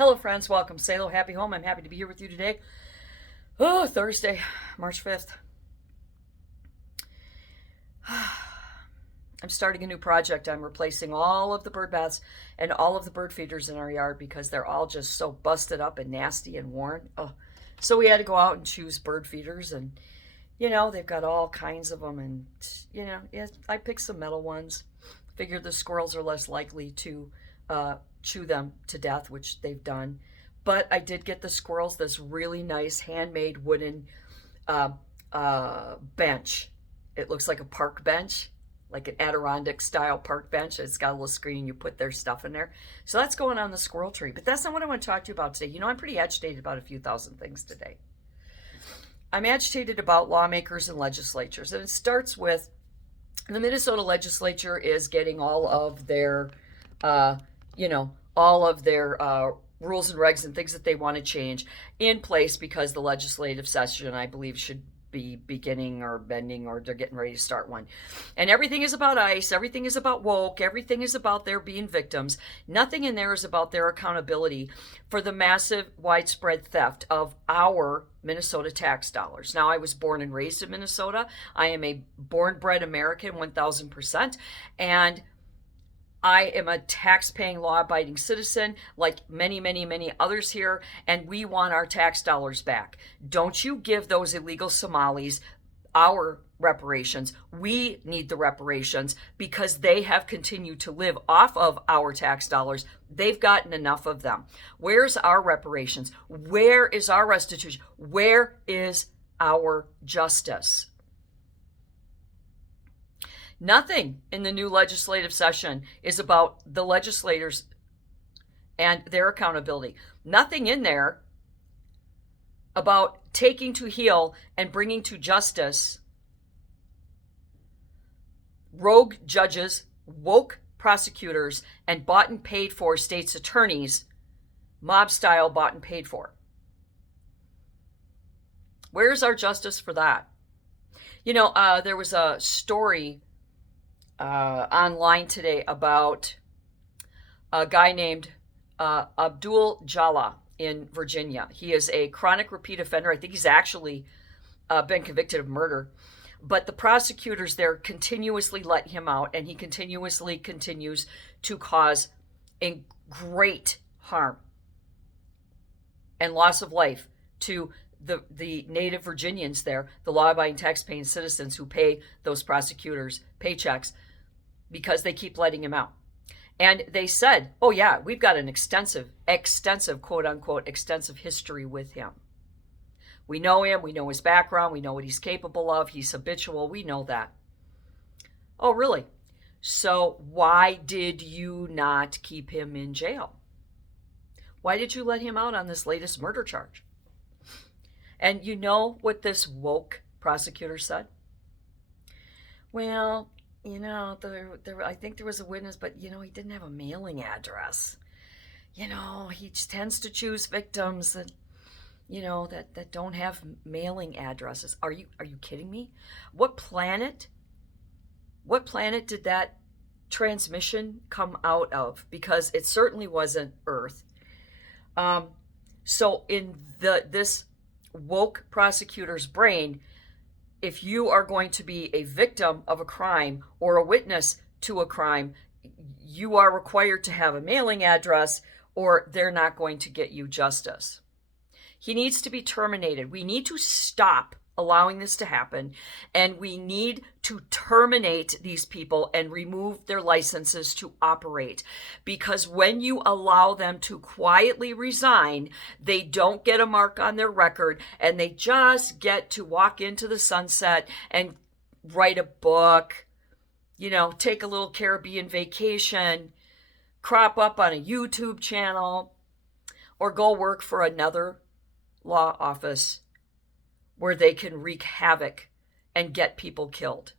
Hello, friends. Welcome. Say hello, happy home. I'm happy to be here with you today. Oh, Thursday, March 5th. I'm starting a new project. I'm replacing all of the bird baths and all of the bird feeders in our yard because they're all just so busted up and nasty and worn. Oh, so we had to go out and choose bird feeders, and they've got all kinds of them. And yeah, I picked some metal ones. Figured the squirrels are less likely to chew them to death, which they've done. But I did get the squirrels this really nice handmade wooden uh, bench. It looks like a park bench, like an Adirondack style park bench. It's got a little screen, you put their stuff in there. So that's going on the squirrel tree. But that's not what I want to talk to you about today. I'm pretty agitated about a few thousand things today. I'm agitated about lawmakers and legislatures. And it starts with the Minnesota legislature is getting all of their, rules and regs and things that they want to change in place because the legislative session, I believe, should be beginning or bending, or they're getting ready to start one. And everything is about ICE. Everything is about woke. Everything is about their being victims. Nothing in there is about their accountability for the massive widespread theft of our Minnesota tax dollars. Now, I was born and raised in Minnesota. I am a born-bred American, 1,000%. And I am a tax-paying, law-abiding citizen like many, many, many others here, and we want our tax dollars back. Don't you give those illegal Somalis our reparations. We need the reparations because they have continued to live off of our tax dollars. They've gotten enough of them. Where's our reparations? Where is our restitution? Where is our justice? Nothing in the new legislative session is about the legislators and their accountability. Nothing in there about taking to heel and bringing to justice rogue judges, woke prosecutors, and bought and paid for state's attorneys, mob style bought and paid for. Where's our justice for that? There was a story online today about a guy named Abdul Jala in Virginia. He is a chronic repeat offender. I think he's actually been convicted of murder. But the prosecutors there continuously let him out, and he continuously continues to cause great harm and loss of life to the native Virginians there, the law-abiding tax-paying citizens who pay those prosecutors paychecks, because they keep letting him out. And they said, oh yeah, we've got an extensive, quote unquote, extensive history with him. We know him, we know his background, we know what he's capable of, he's habitual, we know that. Oh, really? So why did you not keep him in jail? Why did you let him out on this latest murder charge? And you know what this woke prosecutor said? Well, I think there was a witness, but, he didn't have a mailing address. He tends to choose victims that, that don't have mailing addresses. Are you kidding me? What planet did that transmission come out of? Because it certainly wasn't Earth. So in this woke prosecutor's brain, if you are going to be a victim of a crime or a witness to a crime, you are required to have a mailing address, or they're not going to get you justice. He needs to be terminated. We need to stop allowing this to happen, and we need to terminate these people and remove their licenses to operate, because when you allow them to quietly resign, they don't get a mark on their record, and they just get to walk into the sunset and write a book, take a little Caribbean vacation, crop up on a YouTube channel, or go work for another law office where they can wreak havoc and get people killed.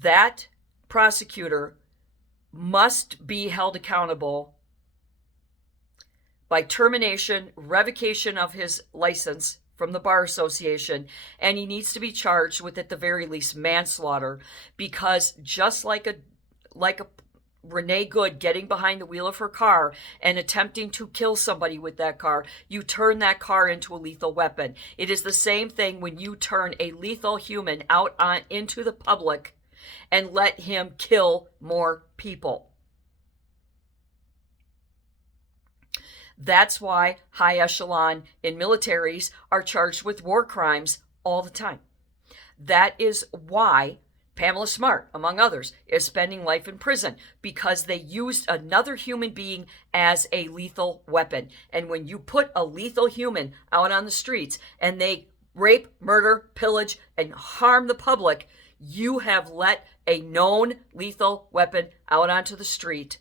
That prosecutor must be held accountable by termination, revocation of his license from the Bar Association, and he needs to be charged with, at the very least, manslaughter, because just like a Renee Good getting behind the wheel of her car and attempting to kill somebody with that car, you turn that car into a lethal weapon. It is the same thing when you turn a lethal human out into the public and let him kill more people. That's why high echelon in militaries are charged with war crimes all the time. That is why Pamela Smart, among others, is spending life in prison, because they used another human being as a lethal weapon. And when you put a lethal human out on the streets and they rape, murder, pillage, and harm the public, you have let a known lethal weapon out onto the street.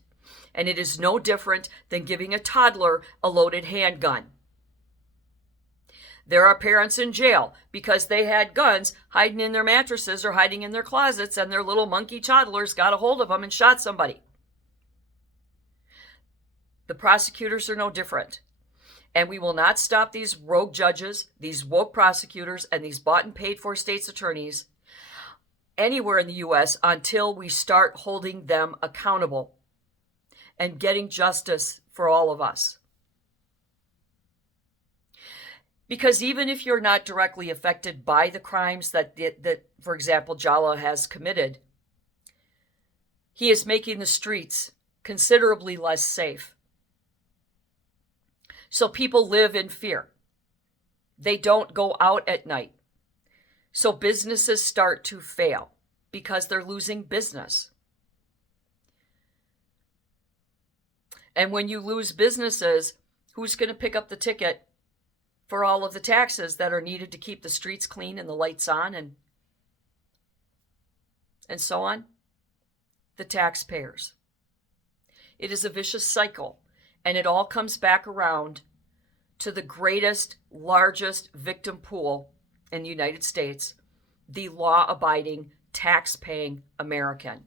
And it is no different than giving a toddler a loaded handgun. There are parents in jail because they had guns hiding in their mattresses or hiding in their closets, and their little monkey toddlers got a hold of them and shot somebody. The prosecutors are no different. And we will not stop these rogue judges, these woke prosecutors, and these bought and paid for state's attorneys anywhere in the U.S. until we start holding them accountable and getting justice for all of us. Because even if you're not directly affected by the crimes that for example, Jalloh has committed, he is making the streets considerably less safe. So people live in fear. They don't go out at night. So businesses start to fail because they're losing business. And when you lose businesses, who's going to pick up the ticket for all of the taxes that are needed to keep the streets clean and the lights on and so on? The taxpayers. It is a vicious cycle, and it all comes back around to the greatest, largest victim pool in the United States, the law-abiding, tax-paying American.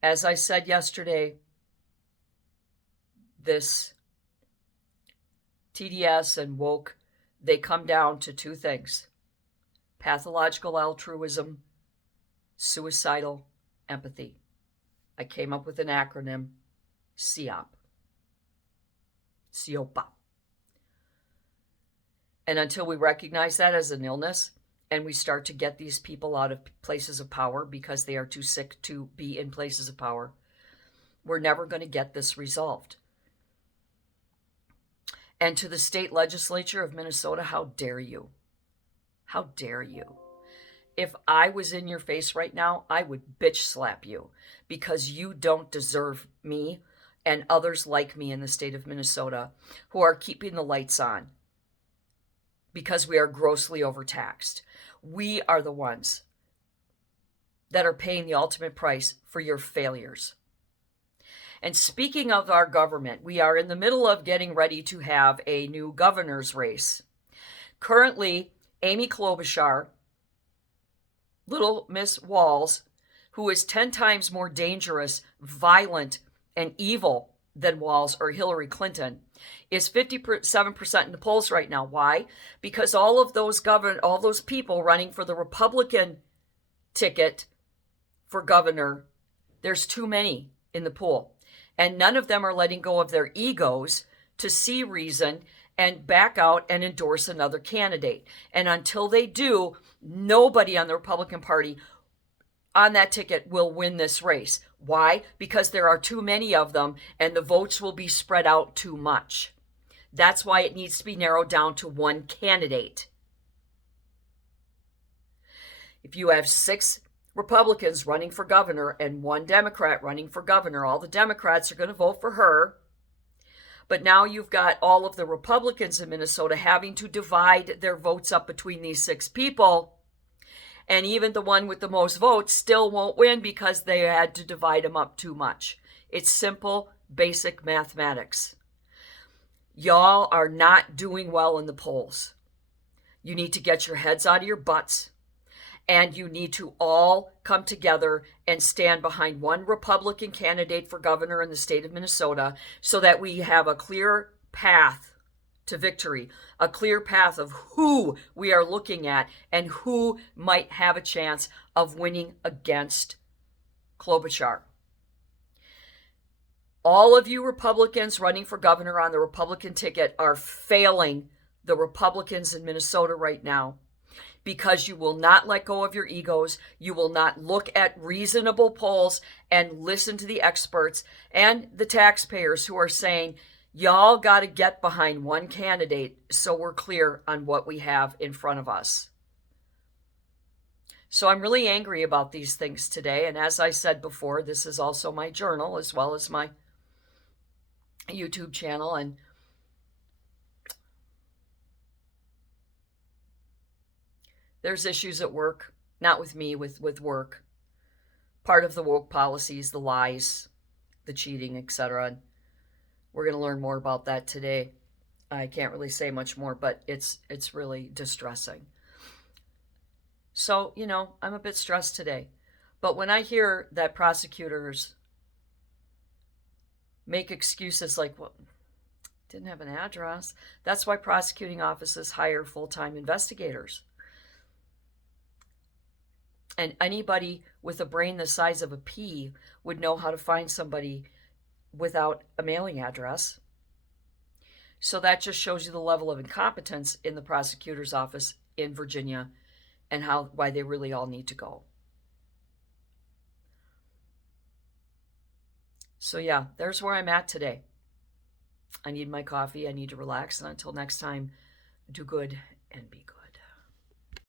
As I said yesterday, this TDS and woke, they come down to two things: pathological altruism, suicidal empathy. I came up with an acronym, CEOP. CEOPA. And until we recognize that as an illness, and we start to get these people out of places of power because they are too sick to be in places of power, we're never going to get this resolved. And to the state legislature of Minnesota, how dare you? How dare you? If I was in your face right now, I would bitch slap you, because you don't deserve me and others like me in the state of Minnesota who are keeping the lights on because we are grossly overtaxed. We are the ones that are paying the ultimate price for your failures. And speaking of our government, we are in the middle of getting ready to have a new governor's race. Currently, Amy Klobuchar, Little Miss Walz, who is 10 times more dangerous, violent, and evil than Walz or Hillary Clinton, is 57% in the polls right now. Why? Because all those people running for the Republican ticket for governor, there's too many in the pool. And none of them are letting go of their egos to see reason and back out and endorse another candidate. And until they do, nobody on the Republican Party on that ticket will win this race. Why? Because there are too many of them and the votes will be spread out too much. That's why it needs to be narrowed down to one candidate. If you have 6 Republicans running for governor and 1 Democrat running for governor, all the Democrats are going to vote for her. But now you've got all of the Republicans in Minnesota having to divide their votes up between these 6 people. And even the one with the most votes still won't win because they had to divide them up too much. It's simple, basic mathematics. Y'all are not doing well in the polls. You need to get your heads out of your butts. And you need to all come together and stand behind one Republican candidate for governor in the state of Minnesota so that we have a clear path to victory, a clear path of who we are looking at and who might have a chance of winning against Klobuchar. All of you Republicans running for governor on the Republican ticket are failing the Republicans in Minnesota right now because you will not let go of your egos. You will not look at reasonable polls and listen to the experts and the taxpayers who are saying, y'all got to get behind one candidate so we're clear on what we have in front of us. So I'm really angry about these things today. And as I said before, this is also my journal as well as my YouTube channel. And there's issues at work, not with me, with work. Part of the woke policies, the lies, the cheating, etc. We're going to learn more about that today. I can't really say much more, but it's really distressing. So, I'm a bit stressed today. But when I hear that prosecutors make excuses like, well, didn't have an address, that's why prosecuting offices hire full-time investigators. And anybody with a brain the size of a pea would know how to find somebody without a mailing address. So that just shows you the level of incompetence in the prosecutor's office in Virginia and why they really all need to go. So yeah, there's where I'm at today. I need my coffee. I need to relax. And until next time, do good and be good.